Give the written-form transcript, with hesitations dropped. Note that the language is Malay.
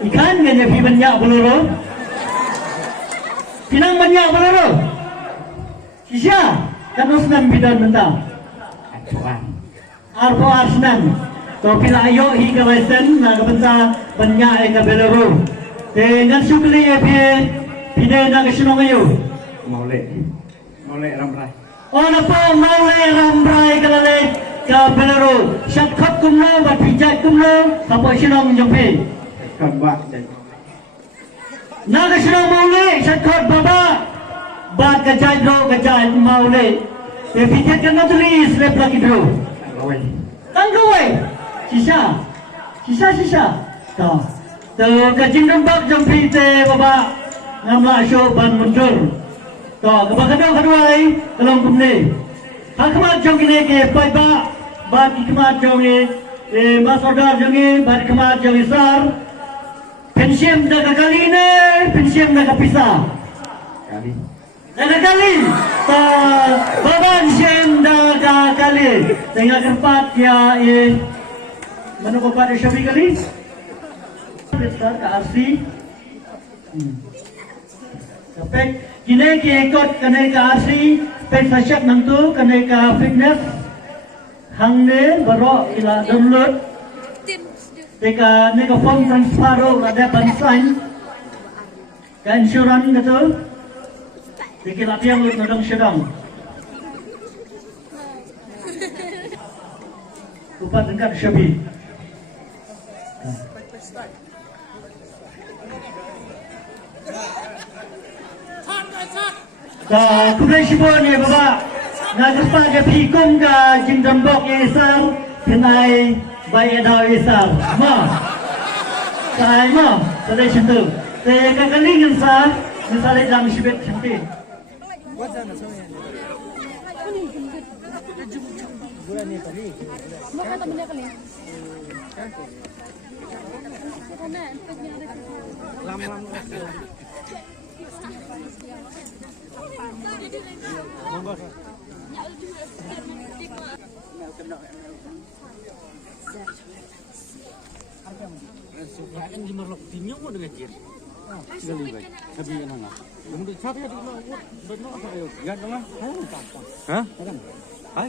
Ikan ganyan banyak peluru. Pinang banyak peluru. Sisya kan usnan bidan mentang. Arpo arsnan. To pila ayo hi kawasan na kabanta banyak ka peluru. Dengan sukli epi pide na kasinong ayo. Maule ramrai. Oh napa maule ramrai kalale ka peluru. Syakot kumlo bat pijat kumlo kapo sinong jompi. Kabak dan Naga sinong maule syakot baba. Bat kajai dro kajai maule. Te pijat kan tulis lep lagi dro. Rawai. Tangkawai. Sisa. Toh. To kajing rembak jompi te baba. Nama show ban mundur. Toh kebakadang kaduai kalong kumne. Hakmat jong kine ke pai ba hikmat jong masodar jong ba hikmat jong isar. Pensiam daga kali ne, pensiam daga pisah. Kali. Daga kali. Toh baban siam daga kali. Tengah kerpat ya mana kepada Syafiq kali? Besar ke arsi. Sampai kini ikut kena ke arsi, pensasyak nantu kena ke fitness. Hangne baru ila download. Teka neka form transfer ada bansain. Ke insuran gitu. Teki latihan lu nodong sedang. Lupa dekat Syafiq. Kemudian sibuk ni bapa, nak kepak ke pikung ke jindambok esar, kenai bayar dah esar, mah, saya mah, sudah sentuh. Saya kekali insar, misalnya dalam sibuk cantik. Kan di merlok tinyo mo dengan jet. Sekali baik. Tapi yang mana? Kemudian satu yang benar apa ayo? Gan dong ah. Hah? Hai.